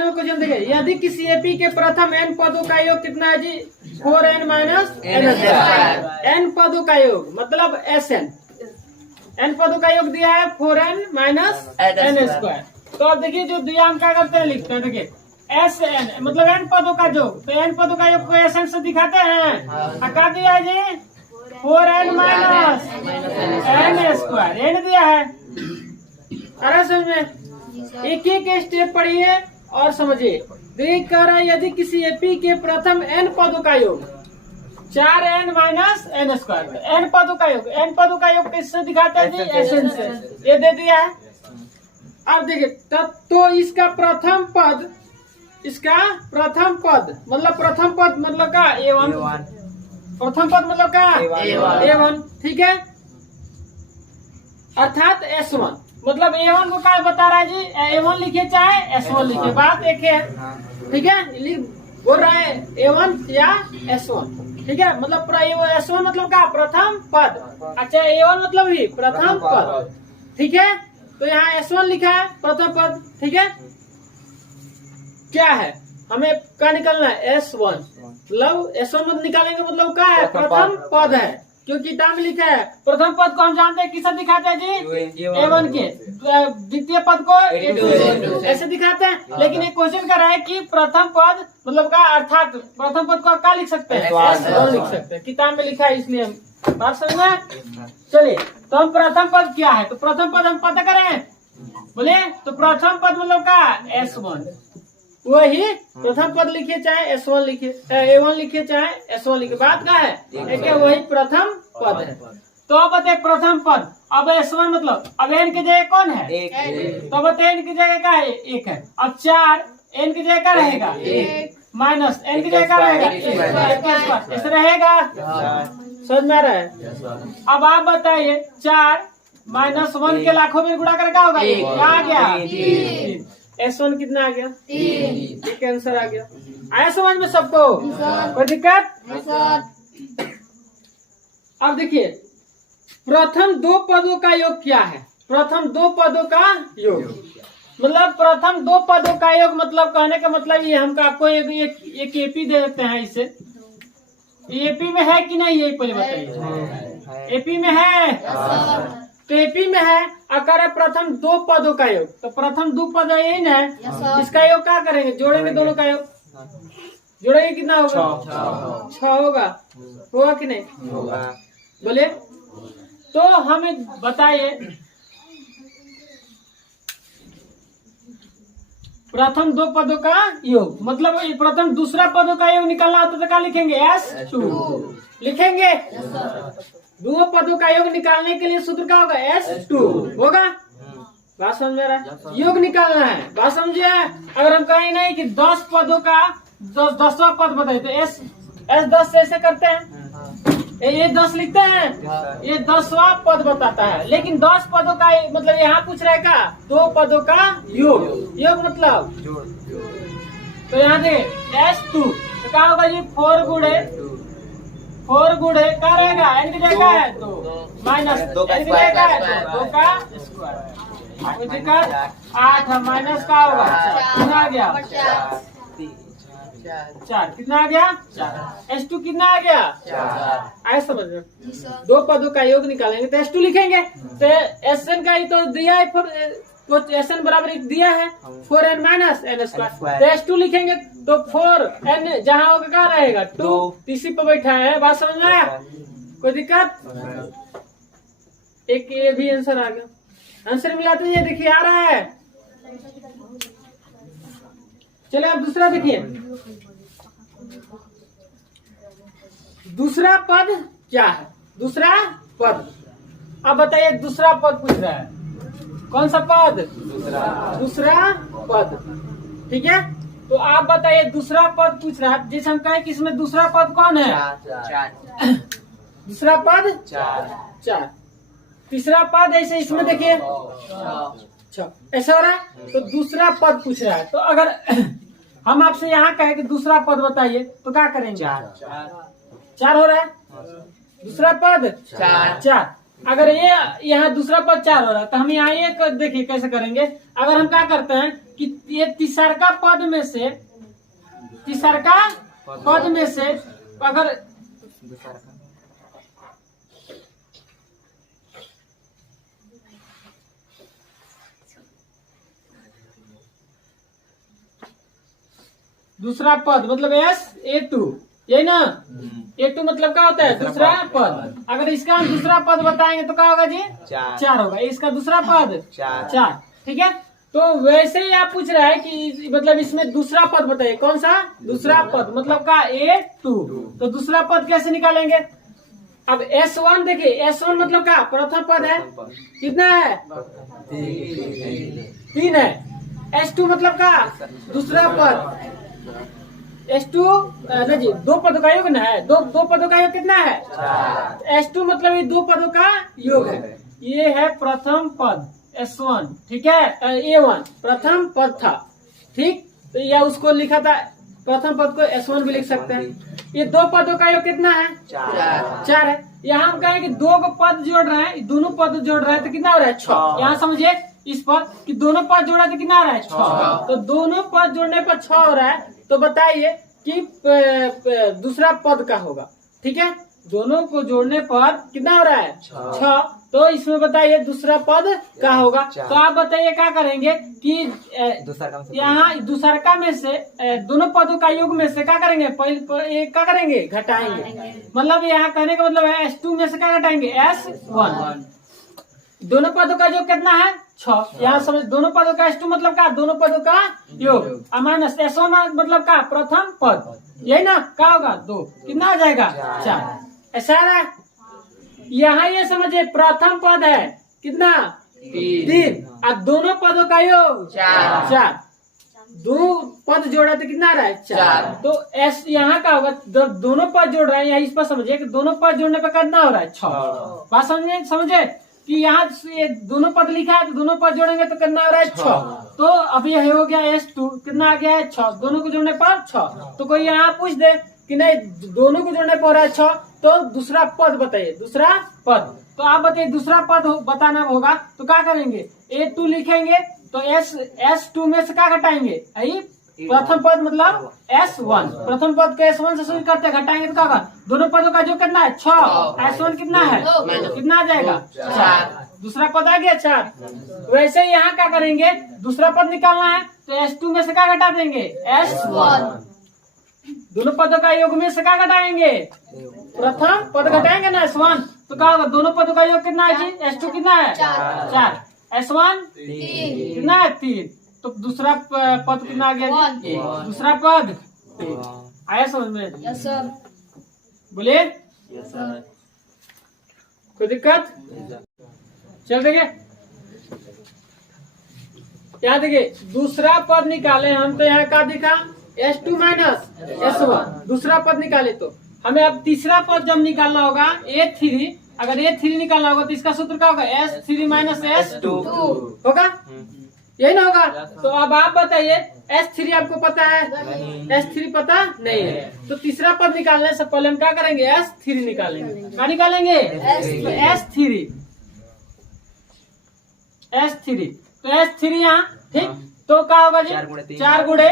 Number question देखिए, यदि किसी एपी के प्रथम n पदों का योग कितना है जी? 4n माइनस n पदों का योग मतलब Sn। n पदों का योग दिया है 4n माइनस n स्क्वायर। तो अब देखिए जो दिया हम क्या करते हैं, लिखते हैं। देखिए Sn मतलब n पदों का योग, तो n पदों का योग को Sn से दिखाते हैं। क्या दिया है जी? 4n minus n square, n दिया है। अरे समझ में, एक एक स्टेप पढ़िए और समझिए। देख कर रहा है, यदि किसी एपी के प्रथम n पदों का योग 4n minus n square, n पदों का योग, n पदों का योग किससे दिखाते हैं जी? Sn से। ये दे दिया है। अब देखिए तब तो इसका प्रथम पद मतलब प्रथम पद मतलब का A1, प्रथम पद मतलब का A1, ठीक है। अर्थात S1 मतलब A1 को क्या बता रहा है जी? A1 लिखे चाहे S1 लिखे, बात एक है, ठीक है। बोल रहा है A1 या S1, ठीक है। मतलब S1 मतलब क्या? प्रथम पद। अच्छा A1 मतलब ही प्रथम पद, ठीक है। तो यहाँ S1 लिखा है प्रथम पद, ठीक है। क्या है हमें क्या निकालना है? S1 मतलब S1 मतलब निकालेंगे मतलब क्या है? प्रथम पद है, क्योंकि किताब में लिखा है प्रथम पद को हम जानते हैं किसे दिखाते हैं जी? A1 के। द्वितीय पद को A2 ऐसे दिखाते हैं। लेकिन एक क्वेश्चन कर रहा है कि प्रथम पद मतलब का, अर्थात प्रथम पद को आप क्या लिख सकते हैं? S1 लिख सकते हैं, किताब में लिखा है, इसलिए हम बात समझ में। चलिए तो हम प्रथम पद क्या है, तो प्रथम पद हम पता करें। बोले तो प्रथम पद मतलब का S1, वही प्रथम पद लिखिए चाहे S1 लिखिए, A1 लिखिए चाहे S1 लिखिए, बात क्या है? एक है, वही प्रथम पद है। तो अब बताए प्रथम पद, अब S1 मतलब अब n की जगह कौन है? एक। तो बताए n की जगह क्या है? एक है। अब 4 n की जगह क्या रहेगा? माइनस n की जगह क्या रहेगा? ऐसे रहेगा, समझ में आ रहा है? अब आप बताइए 4 माइनस 1 के लाखों में गुणा कर क्या होगा? क्या आ गया? S1 कितना आ गया? 3। ठीक आंसर आ गया। आया समझ में सबको? कोई दिक्कत? अब देखिए प्रथम दो पदों का योग क्या है? प्रथम दो पदों का योग मतलब प्रथम दो पदों का योग मतलब कहने का मतलब ये, हम आपको एक एपी दे देते हैं। इसे एपी में है कि नहीं, ये पहले बताइए। एपी में है, तो एपी में है। अगर प्रथम दो पदों का योग, तो प्रथम दो पद यही है, इसका योग क्या करेंगे? जोड़ेंगे दोनों का योग, जोड़ेंगे कितना होगा? 6 होगा कि नहीं होगा? बोले तो हमें बताइए प्रथम दो पदों का योग मतलब प्रथम दूसरा पदों का योग निकालना होता तो क्या लिखेंगे? S2 लिखेंगे। दो पदों का योग निकालने के लिए सूत्र क्या होगा? S2 होगा। बात समझ में आ रहा है? योग निकालना है, बात समझिए। अगर हम कहें नहीं कि 10 पदों का 10वां पद बताइए, तो S10 से ऐसे करते हैं, ये 10 लिखते हैं, ये 10वां पद बताता है। लेकिन 10 पदों का मतलब यहाँ पूछ रहा है क्या? दो पदों का योग, योग मतलब तो यहाँ दे S2 तो क्या होगा जी? 4 गुणे क्या रहेगा? n की जगह है तो माइनस n की जगह है तो 2 का स्क्वायर, 8 माइनस का होगा 4 आ गया, 4 कितना आ गया? 4। S2 कितना आ गया? 4। आए समझ में? दो पदों का योग निकालेंगे तो S2 लिखेंगे। तो Sn का ही तो दिया है, तो Sn बराबर दिया है 4n माइनस n स्क्वायर, तो S2 लिखेंगे। तो 4n जहाँ होगा क्या रहेगा? 2, इसी पे बैठा है। बात समझ में आया? कोई दिक्कत? एक ये भी आंसर आ गया। आंसर मिलाते ये देखिए आ रहा है। चले अब दूसरा देखिए, दूसरा पद क्या है? दूसरा पद, अब बताइए दूसरा पद पूछ रहा है, कौन सा पद? दूसरा पद, ठीक है। तो आप बताइए दूसरा पद पूछ रहा है, जिसे हम कहें कि इसमें दूसरा पद कौन है? 4। दूसरा पद 4। तीसरा पद ऐसे इसमें देखिए 6, ऐसा हो रहा है। तो दूसरा पद पूछ रहा है, तो अगर हम आपसे यहाँ कहें कि दूसरा पद बताइए तो क्या करेंगे? 4 हो रहा है। दूसरा पद 4। अगर ये यहाँ दूसरा पद 4 हो रहा है तो हम यहाँ ये देखिए कैसे करेंगे। अगर हम क्या करते हैं कि ये तीसरका पद में से अगर दूसरा पद मतलब S(A2) यही ना। A2 मतलब क्या होता है? दूसरा पद। अगर इसका हम दूसरा पद बताएंगे तो क्या होगा जी? 4 होगा। इसका दूसरा पद 4। ठीक है, तो वैसे ही आप पूछ रहा है कि मतलब इसमें दूसरा पद बताइए। कौन सा दूसरा पद? मतलब का A2। तो दूसरा पद कैसे निकालेंगे? अब S1 देखिए, S1 मतलब क्या? प्रथम पद है। कितना है? 3 है। S2 मतलब क्या? दूसरा पद। S2 नहीं जी, 2 पदों का योग ना है। दो पदों का योग कितना है? 4। S2 मतलब ये 2 पदों का योग है। ये है प्रथम पद S1। ठीक है, A1 प्रथम पद था। ठीक, तो यह उसको लिखा था प्रथम पद को S1 भी लिख सकते हैं। ये 2 पदों का योग कितना है? 4 है। यहाँ हम कहें कि 2 पद जोड़ रहे हैं, दोनों पद जोड़ रहे हैं तो कितना हो रहा है? 6। यहाँ समझिए इस पर कि दोनों पद जोड़ा तो कितना आ रहा है? 6। तो दोनों पद जोड़ने पर 6 हो रहा है। तो बताइए कि दूसरा पद का होगा। ठीक है, दोनों को जोड़ने पर कितना हो रहा है? 6। तो इसमें बताइए दूसरा पद क्या होगा? तो आप बताइए क्या करेंगे कि यहाँ दूसरका में से दोनों पदों का योग में से क्या करेंगे? पहले क्या करेंगे? घटाएंगे। मतलब यहाँ कहने का मतलब है S2 में से क्या घटाएंगे? S1। दोनों पदों का योग कितना है? 6। यहाँ समझ, दोनों पदों का S2 मतलब क्या? दोनों पदों का योग। माइनस S1 मतलब क्या? प्रथम पद। यही ना, क्या होगा? 2। कितना आ जाएगा? 4। ऐसा है। यहाँ ये समझिए प्रथम पद है कितना? 3। और दोनों पदों का योग 4। 2 पद जोड़ा तो कितना आ रहा है? 4। तो S यहाँ का होगा, दोनों पद जोड़ रहे हैं। यहाँ इस पर समझिए कि दोनों पद जोड़ने पर कितना हो रहा है? 6। बात समझे कि यहाँ ये दोनों पद लिखा है तो दोनों पद जोड़ेंगे तो कितना हो रहा है? 6। तो अब यह हो गया S2। कितना आ गया है? 6। दोनों को जोड़ने पर 6। तो कोई यहाँ पूछ दे कि नहीं दोनों को जोड़ने पर हो रहा है 6, तो दूसरा पद बताइए। दूसरा पद तो आप बताइए दूसरा पद बताना होगा तो क्या करेंगे? A2 लिखेंगे तो S2 में से क्या घटाएंगे? प्रथम पद मतलब S1। प्रथम पद को S1 से शुरू करते घटाएंगे तो क्या होगा? दोनों पदों का जो कितना है? 6। S1 कितना है? कितना आ जाएगा? 4। दूसरा पद आ गया 4। वैसे ही यहाँ क्या करेंगे? दूसरा पद निकालना है तो S2 में से क्या घटा देंगे? S1। दोनों पदों का योग में से क्या घटाएंगे? प्रथम पद घटाएंगे ना S1। तो क्या होगा? दोनों पदों का योग कितना है जी? S2 कितना है? 4। S1 कितना है? 3। तो दूसरा पद कितना आ गया जी? दूसरा पद आया समझ में? Yes sir. बोलिए। Yes sir. कोई दिक्कत? चल देखिए, यहाँ देखिए दूसरा पद निकाले हम तो यहाँ का दिखा S2 माइनस S1। दूसरा पद निकाले तो हमें अब तीसरा पद जब निकालना होगा A3। अगर A3 निकालना होगा तो इसका सूत्र क्या होगा? S3 माइनस S2 होगा। यही ना होगा? तो अब आप बताइए S3 आपको पता है? S3 पता नहीं है। तो तीसरा पद निकालने से पहले हम क्या करेंगे? S3 निकालेंगे। क्या निकालेंगे? S3। तो S3 यहाँ ठीक। तो क्या होगा जी? 4 गुणे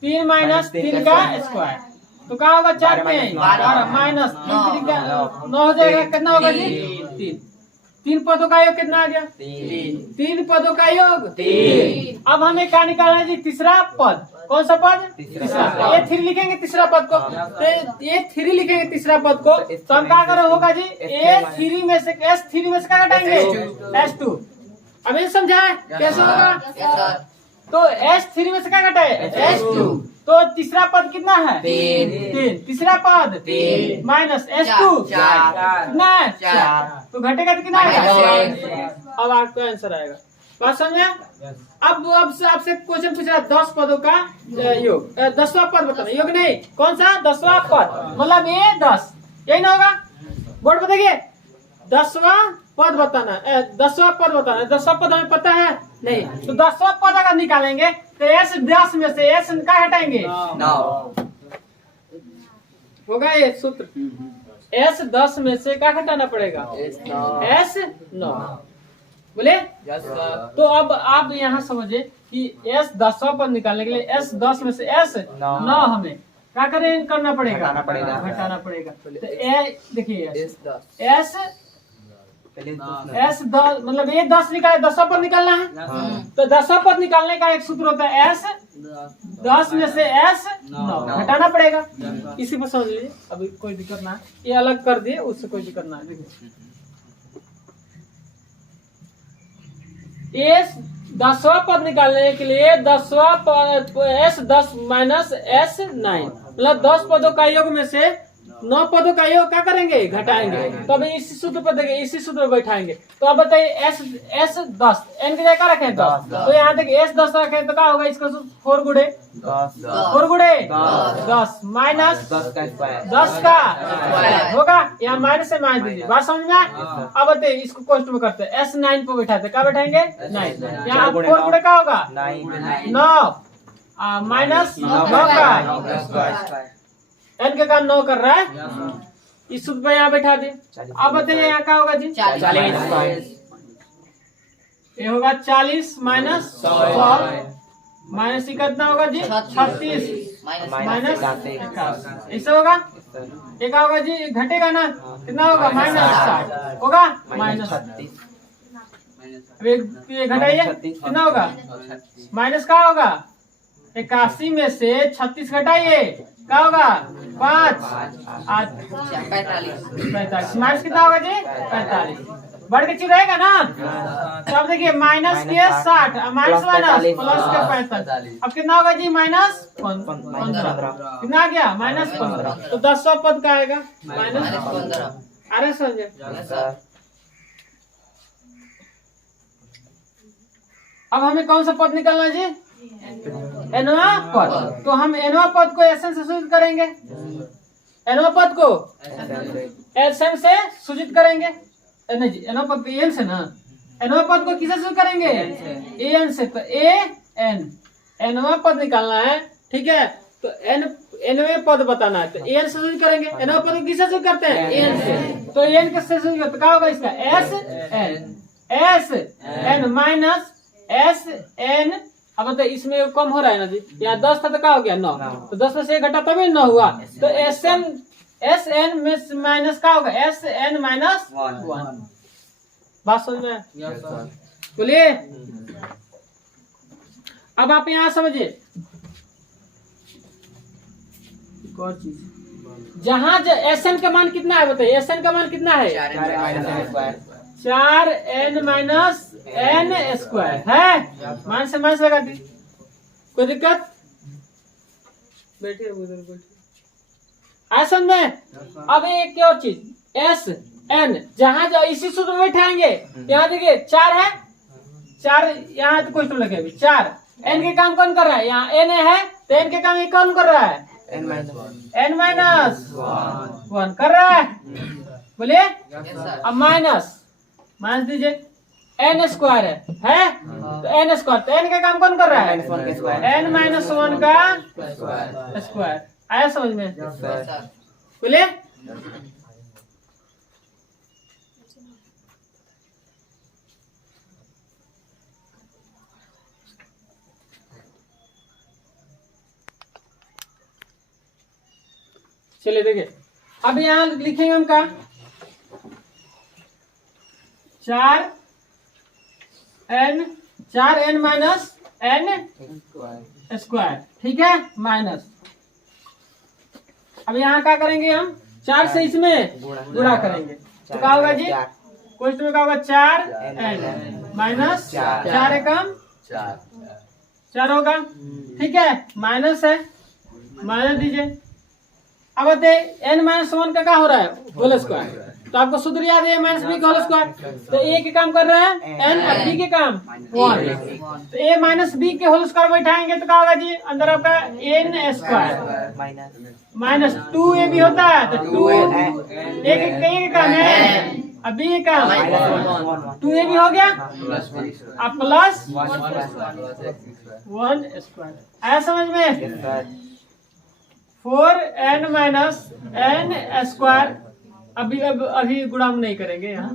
3 माइनस 3 का स्क्वायर। तो क्या होगा? 4 में 12 माइनस 3 का 9 हो जाएगा। कितना होगा जी? 3 पदों का योग कितना आ गया? 3 पदों का योग 3। अब हमें क्या निकालना है जी? तीसरा पद। कौन सा पद? तीसरा। A3 लिखेंगे तीसरा पद को। तो A3 लिखेंगे तीसरा पद को तो हम क्या करो होगा जी? S3 में से क्या घटाएंगे? S2। अब ये समझा है कैसे होगा? तो S3 में से क्या घटाए? S2। तो तीसरा पद कितना है? 3। तीसरा पद 3 माइनस S2 कितना है? 4। तो घटेगा तो कितना आएगा? अब आपका आंसर आएगा। बात समझे? अब आपसे क्वेश्चन पूछ रहा है 10 पदों का योग। 10वां पद बताना। योग नहीं, कौन सा? 10वां पद मतलब ये 10। यही ना होगा? बोर्ड पर देखिए 10वां पद बताना। 10वां पद बताना। 10वां पद हमें पता है नहीं। तो 10वां पद अगर निकालेंगे तो S10 में से S का हटाएंगे 9 होगा। ये सूत्र S10 में से क्या हटाना पड़ेगा? S9। बोले? तो अब आप यहाँ समझे कि एस 10वां पद निकालने के लिए एस 10 में से एस 9 हमें क्या करें करना पड़ेगा, घटाना पड़ेगा। तो ए देखिए एस 10 मतलब ये 10 निकाले 10वां पद निकालना है। तो 10वां पद निकालने का एक सूत्र होता है एस 10 में से एस 9 घटाना पड़ेगा। इसी पर समझ लीजिए, अभी कोई दिक्कत ना है, ये अलग कर दिए, उससे कोई दिक्कत ना है। देखिए एस 10वां पद निकालने के लिए 10वां पद एस 10 माइनस एस 9 मतलब 10 पदों का योग में से 9 पदों का योग क्या करेंगे, घटाएंगे। तो अभी इसी सूत्र पर देखिए, इसी सूत्र पर बैठाएंगे। तो अब बताइए एस 10 एन की जगह क्या रखें 10, तो यहाँ देखिए एस 10 रखें तो क्या होगा, इसका 4 गुड़े 10 माइनस 10 का होगा, यहाँ माइनस से माइनस दीजिए। बात समझ में आए? अब बताइए इसको कोष्ट में करते हैं, एस 9 पे बैठाते, क्या बैठाएंगे 9, यहाँ 4 गुड़े क्या होगा 9 माइनस 9 का एन के काम 9 कर रहा है, इस सूत्र पे यहाँ बैठा दे। अब बताइए यहाँ क्या होगा जी 40, ये होगा 40 माइनस 100 माइनस कितना होगा जी 36 माइनस 81 ऐसा होगा। ये क्या होगा जी, घटेगा ना, कितना होगा माइनस 60 होगा माइनस 36। ये घटाइए कितना होगा, माइनस क्या होगा 81 में से 36 घटाइए क्या होगा 5 45 माइनस कितना होगा जी 45, बढ़ के चीज रहेगा ना। तो अब देखिए माइनस के 60 माइनस माइनस प्लस के 45, अब कितना होगा जी माइनस 15, कितना आ गया माइनस 15। तो 10वां पद का आएगा माइनस 15। अरे समझे, अब हमें कौन सा पद निकालना है जी, एनवा पद। तो हम एनवा पद को एसएन से सूचित करेंगे, एनवा पद को एसएन से सूचित करेंगे, नहीं जी एनवा पद को एन से ना, एनवा पद को किसे सूचित करेंगे एन से। तो ए एन एनवा पद निकालना है, ठीक है। तो एनवे पद बताना है, तो एन से सूचित करेंगे। एनवा पद को किसे सूचित करते हैं एन से, तो एन के से सूचित करते क्या होगा इसका S N minus S N. अब बताइए इसमें कम हो रहा है ना जी, यहाँ 10 था तो क्या हो गया 9, तो 10 में से 1 घटा तभी 9 हुआ। तो एस एन में माइनस क्या होगा एस एन माइनस 1। बात समझ में बोलिए। अब आप यहाँ समझिए एक और चीज, जहाँ एस एन का मान कितना है बताइए, एस एन का मान कितना है 4n माइनस n स्क्वायर है, माइनस से माइनस लगा दी, कोई दिक्कत, बैठिए उधर बैठिए समझ में। अब एक और चीज एस एन, जहाँ जो इसी सूत्र में बैठाएंगे, यहाँ देखिए 4 है, 4 यहाँ तो क्वेश्चन लगे अभी 4 n के काम कौन कर रहा है, यहाँ n है तो n के काम ये कौन कर रहा है n माइनस 1 कर रहा है, बोलिए। अब माइनस दीजिए एन स्क्वायर है तो एन स्क्वायर, तो एन का काम कौन कर रहा है एन माइनस 1 का स्क्वायर। आया समझ में बोलिए। चलिए देखिए, अब यहाँ लिखेंगे हम का 4n माइनस n स्क्वायर, ठीक है माइनस। अब यहाँ क्या करेंगे हम 4 से इसमें गुणा करेंगे, तो क्या होगा जी क्वेश्चन में क्या होगा 4n माइनस 4 एकम 4 होगा, ठीक है माइनस है, माइनस दीजिए। अब बताइए n माइनस 1 का क्या हो रहा है होल स्क्वायर, तो आपको सूत्र याद है माइनस बी का होल स्क्वायर, तो ए के काम कर रहा है एन और बी के काम 1, तो ए माइनस बी के होल स्क्वायर बैठाएंगे तो क्या होगा जी अंदर आपका एन स्क्वायर माइनस 2 ए भी होता है, तो 2 ए के काम है अब बी के काम 2 ए भी हो गया, अब प्लस 1 स्क्वायर। आया समझ में 4n माइनस n स्क्वायर। अभी गुणा हम नहीं करेंगे यहाँ,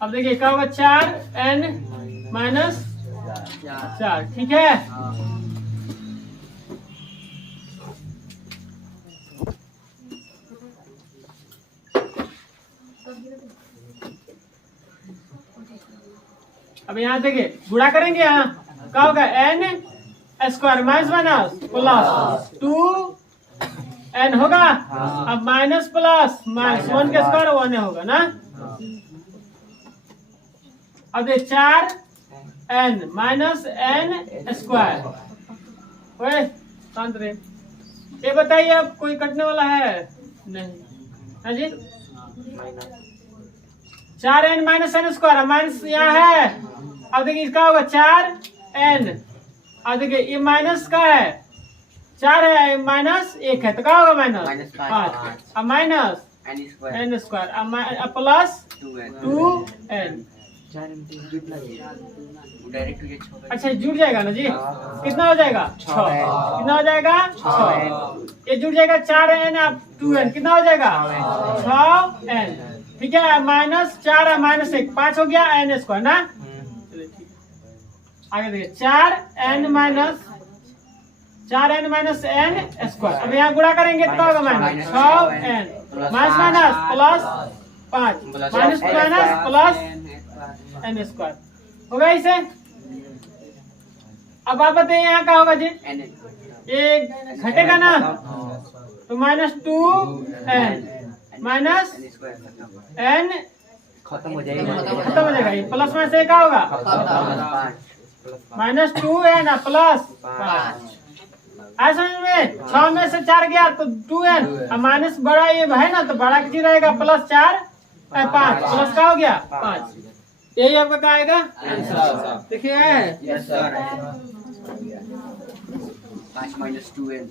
अब देखिए क्या होगा 4n माइनस 4, ठीक है। अब यहाँ देखिए गुणा करेंगे, यहाँ क्या होगा n square minus plus 2n होगा। अब माइनस प्लस माइनस 1 के स्क्वायर 1 होगा ना। अब ये 4n माइनस n स्क्वायर, ओए शांत रहे। ये बताइए अब कोई कटने वाला है नहीं? हाँ जी, 4n minus n square, minus यहाँ है। अब देखिए इसका होगा 4n, अब देखिए ये माइनस का है, 4 है माइनस 1 है, तो क्या होगा माइनस 5। अब माइनस n स्क्वायर, अब प्लस 2n। अच्छा जुड़ जाएगा ना जी, कितना हो जाएगा 6, कितना हो जाएगा 6, ये जुड़ जाएगा 4n अब 2n, कितना हो जाएगा 6n, ठीक है। माइनस 4 है माइनस 1, 5 हो गया n स्क्वायर ना। चलिए ठीक है, आगे देखिए 4n माइनस n स्क्वायर। अब यहाँ गुणा करेंगे तो क्या होगा minus 6n minus minus plus 5 minus minus plus n square होगा इसे। अब आप बताइए यहाँ का होगा जी, ये घटेगा ना, तो माइनस 2n माइनस n खत्म हो जाएगा, ये प्लस में से क्या होगा माइनस 2n प्लस 5। समझ में 6 में से 4 गया तो 2n, अब माइनस बड़ा ये है ना, तो बड़ा किसी रहेगा प्लस 4 5 प्लस का हो गया 5। यही आपका क्या आएगा आंसर, देखिए 5 - 2n